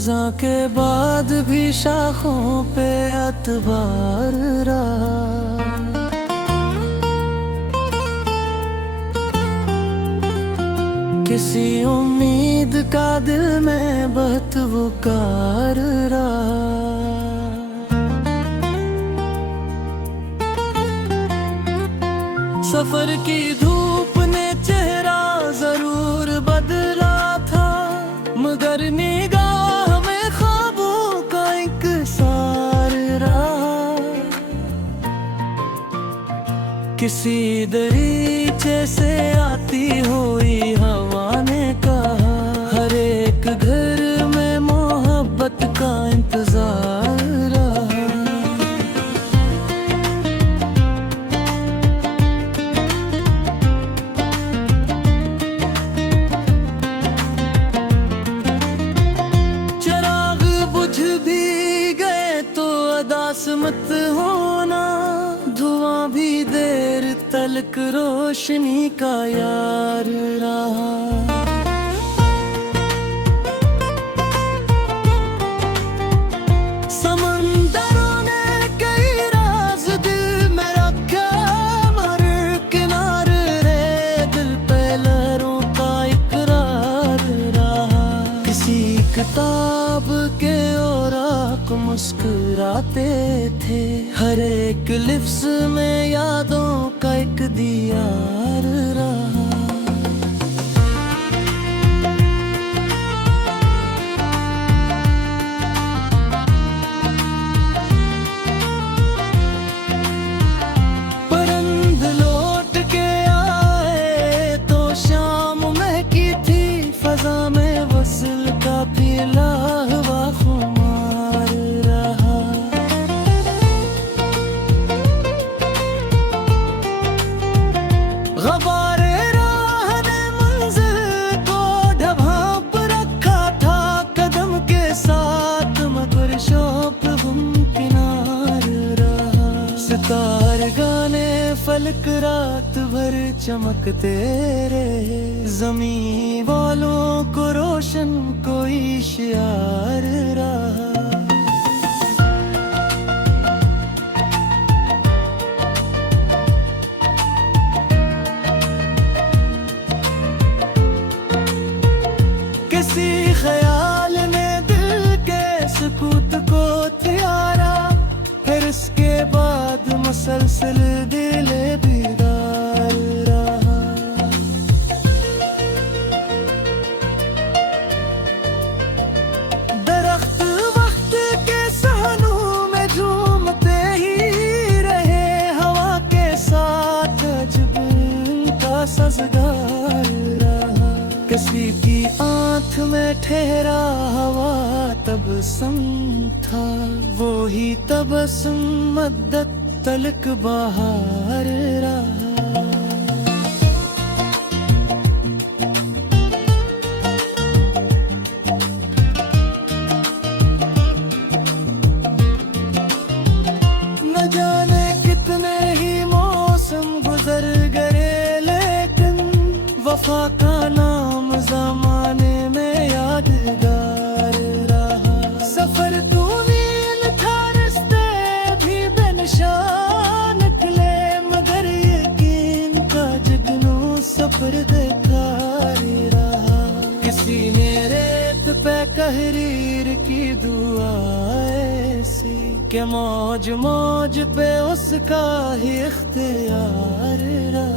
खजा के बाद भी शाखों पे अतबार रहा। किसी उम्मीद का दिल में बहत वकार रहा। सफर की धूप ने चेहरा जरूर बदला था, मगर निगाह में ख्वाबों का इंकसार रहा। किसी दरीचे से आती हुई हवा ने कहा, हर एक घर में मोहब्बत का इंतजार रहा। चिराग बुझ भी गए तो अदास मत होना, धुआं भी देर तलक रोशनी का यार रहा। समंदरों ने कई राज दिल में रखे, मर किनारे रे दिल पे लहरों का इकरार रहा। किसी किताब के औराक मुस्कुराते थे, हर एक लिफ्स में यादों का एक दियार रहा। परंद लौट के आए तो शाम महकी थी, फजा में वस्ल का पीला हुआ खुमार रहा। गबारे राह ने मंजिल को ढांप रखा था, कदम के साथ मगर शौक मुमकिनार रहा। सितार गाने फलक रात भर चमकते रहे, ज़मीं वालों को रोशन कोई शियार रहा। किसी ख्याल ने दिल के सुकूत को त्यारा, फिर इसके बाद मुसलसल दिल दीदार रहा। दरख्त वक्त के सहनों में झूमते ही रहे, हवा के साथ अजब का सजगार रहा। किसी की आँख में ठहरा हवा तबस्सुम था, वो ही तबस्सुम मद्दत तलक बहार रहा। न जाने कितने ही मौसम गुजर गए, लेकिन वफा का नाम ज़माने में यादगार रहा। सफर तूवील था, रिश्ते भी बेनिशान निकले, मगर यकीन का जगनू सफर बेकार रहा। किसी ने रेत पे कहरीर की दुआ ऐसी, कि मौज मौज पे उसका ही इख्तियार रहा।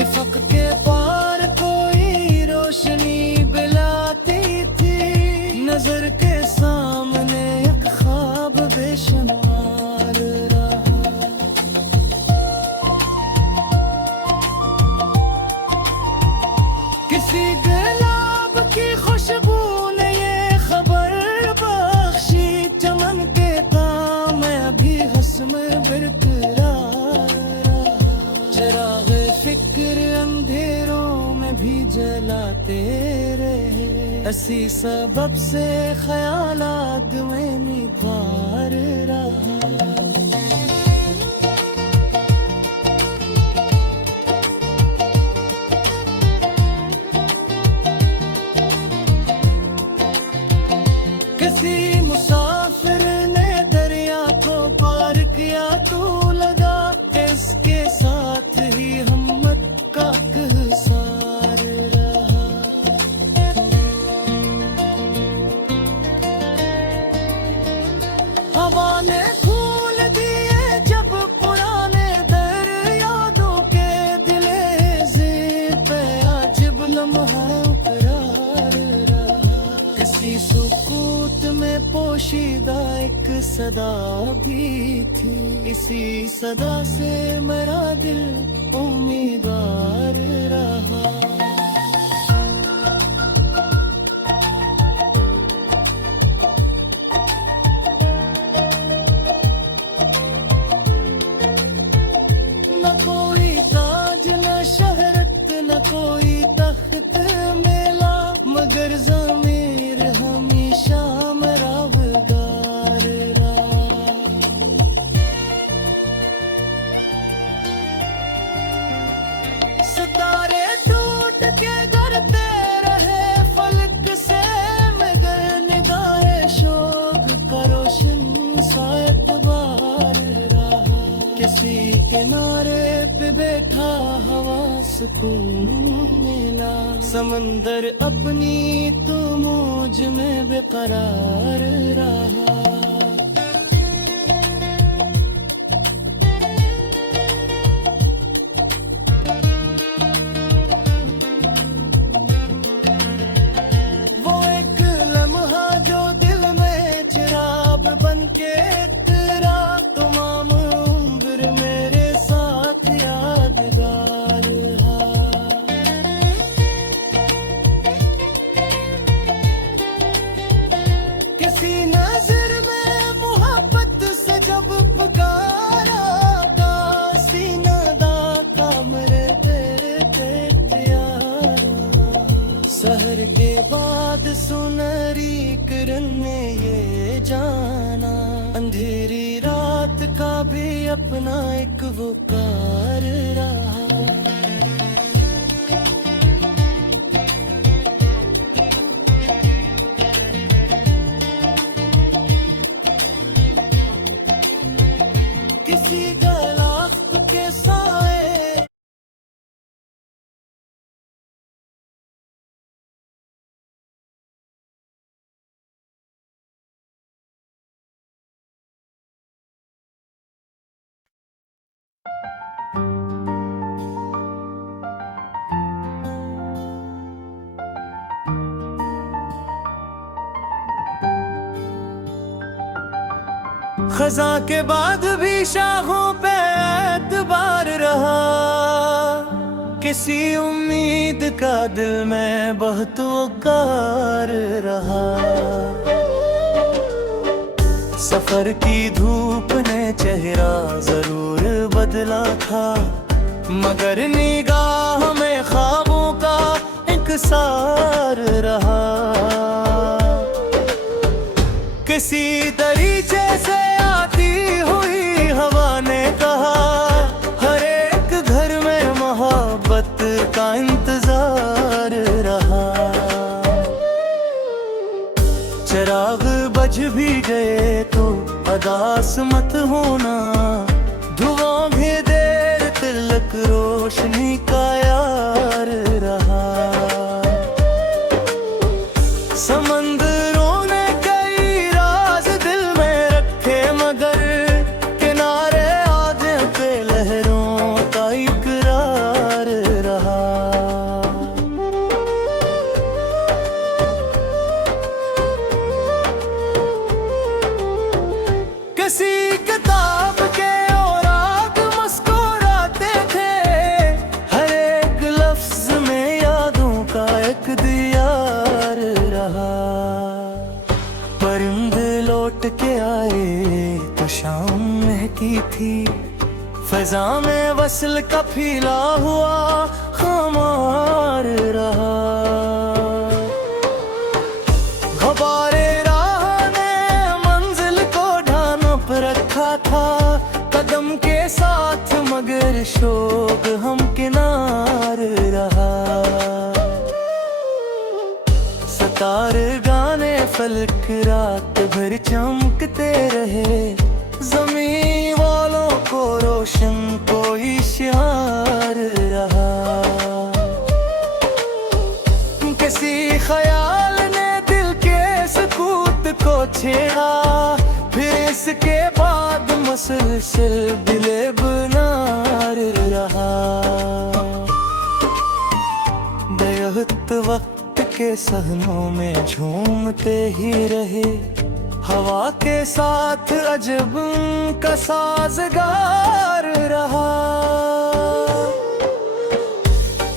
इफ़क़ के पार कोई रोशनी बिलाती थी, नजर के सामने एक ख्वाब बेशुमार रहा। किसी गुलाब की खुशबू ने ये खबर बख्शी, चमन के काम में अभी हस्म बरकरार रहा। चिराग फिक्र अंधेरों में भी जलाते रहे, इसी सबब से ख्यालात में निभार रहा। किसी मुसाफिर ने दरिया को पार किया तो लगा इसके साथ ही हिम्मत का कहसार रहा। हवा ने फूल दिए जब पुराने दर यादों के दिले ज़ेर पे अजब लम्हा करार रहा। किसी सुकूत में पोशीदा एक सदा भी थी, इसी सदा से मेरा दिल उम्मीदवार रहा। न कोई ताज न शहरत न कोई तख्त मिला, मगर ज़मीर हमेशा मेरा वफादार रहा। सितारे टूट के गिरते रहे फलक से, मगर निगाहे शोक का रोशन सा एतबार रहा। किसी किनारे पे बैठा हवा सुकून मिला, समंदर अपनी तो मौज में बेकरार रहा। वो एक लम्हा जो दिल में चिराग बन के तेरा तमाम उम्र मेरे साथ यादगार रहा। किसी नजर में मोहब्बत से जब पुकारा था, सीना दाता मेरे पे प्यारा। सहर के बाद सुनहरी किरण ने ये जाना, अंधेरी रात का भी अपना एक वकार रहा। किसी गलाफ के साए खजा के बाद भी शाखों पे एतबार रहा। किसी उम्मीद का दिल में बहुत वकार रहा। सफर की धूप ने चेहरा जरूर बदला था, मगर निगाह में ख्वाबों का इंकसार रहा। किसी दरीचे से आती हुई हवा ने कहा, हर एक घर में मोहब्बत का इंतजार रहा। चिराग बज भी गए तो अदास मत होना, धुआं भी देर तिलक रोशनी का यार रहा। समंदरों ने कई राज दिल में रखे, मगर किनारे आधे पे लहरों का इकरार रहा। किसी किताब के औरात मुस्कुराते थे, हर एक लफ्ज में यादों का एक दियार रहा। परिंदे लौट के आए तो शाम महकी थी, फजा में वस्ल का फीला हुआ खमार रहा। शोक हमकिनार रहा। सितारे गाने फलक रात भर चमकते रहे, जमीन वालों को रोशन कोई शियार रहा। किसी ख्याल ने दिल के सुकूत को छेड़ा, फिर इसके बाद मुसलसल दिले बनार रहा। दयहत वक्त के सहनों में झूमते ही रहे, हवा के साथ अजब का साजगार रहा।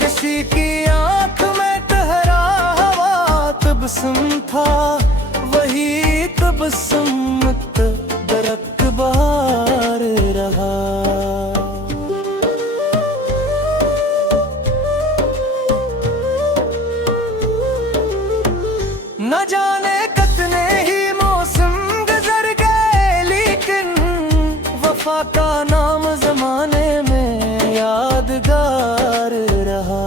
किसी की आंख में ठहरा हवा तबस्सुम था, वही तबस्सुम दरक बहार रहा। न जाने कितने ही मौसम गुजर गए, लेकिन वफा का नाम जमाने में यादगार रहा।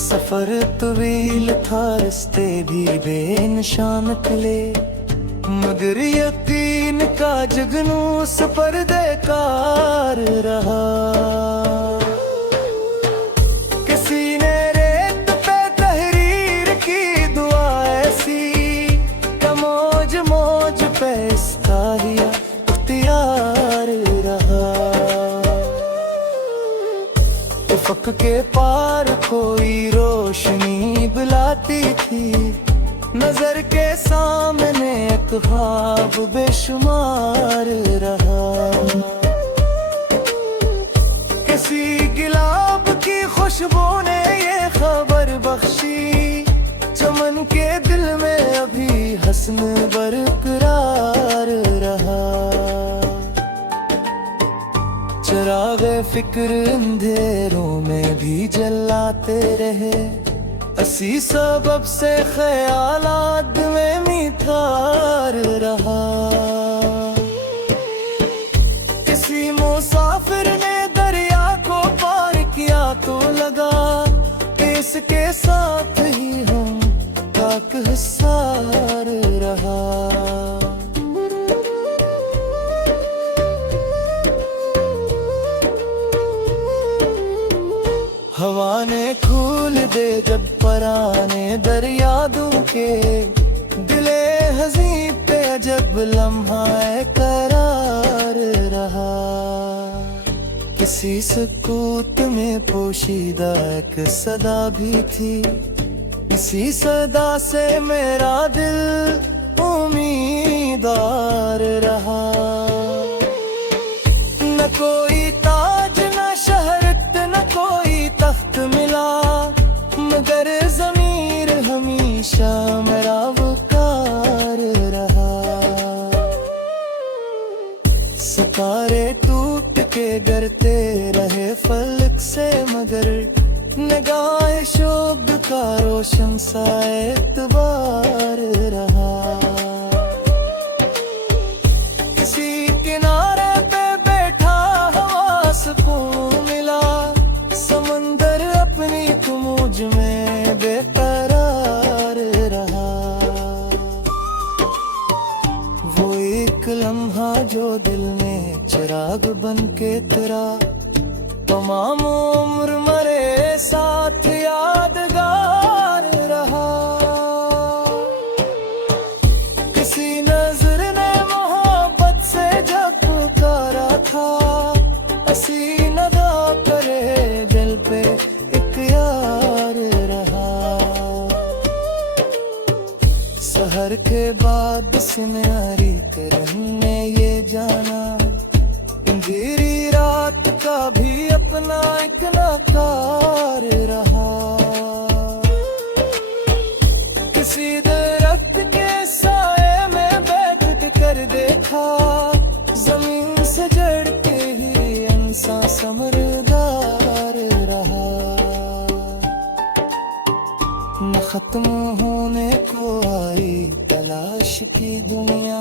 सफर तवील था, रास्ते भी बेनिशान निकले, मगर यकीन का जुगनूस पर्देकार रहा। किसी ने रेत पे तहरीर की दुआ ऐसी, मौज मौज पे इसका हिया इख्तियार रहा। उफ़क़ के पार कोई रोशनी बुलाती थी, नजर के सामने एक ख्वाब बेशुमार रहा। किसी गुलाब की खुशबू ने ये खबर बख्शी, चमन के दिल में अभी हस्न बरकरार रहा। चिरागे फिक्र अंधेरों में भी जलाते रहे, इसी सबब से ख्यालात में मिठार रहा। किसी मुसाफिर ने दरिया को पार किया तो लगा, इसके साथ ही हम ताक हिसार रहा। हवा ने खोल दे जब पराने दरिया के, दिले हज़ीं पे अजब लम्हा करार रहा। किसी सकूत में पोशीदा एक सदा भी थी, इसी सदा से मेरा दिल उम्मीदवार रहा। न कोई ताज न शहरत न कोई तख्त मिला, मगर ज़मीर हमेशा मेरा वकार रहा। सितारे टूट के गिरते रहे फलक से, मगर निगाह शोक का रोशन सा एतबार रहा। किसी किनारे पे बैठा हवा सुकून मिला, समंदर अपनी कुमूज में बेकरार रहा। वो एक लम्हा जो दिल में चिराग बन के तेरा, तमाम उम्र मरे साथ यादगार रहा। किसी नजर ने मोहब्बत से जब पुकारा था, हसी नदा करे दिल पे एक यार रहा। सहर के बाद सिनारी करन ने ये जाना, अंधेरी रात का भी अपना एक नकार रहा। किसी दरख्त के साए में बैठ कर देखा, जमीन से जड़ के ही इंसान समरदार रहा। न खत्म होने को आई तलाश की दुनिया,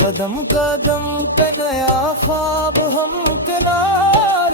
कदम कदम पे नया ख्वाब हम किनारे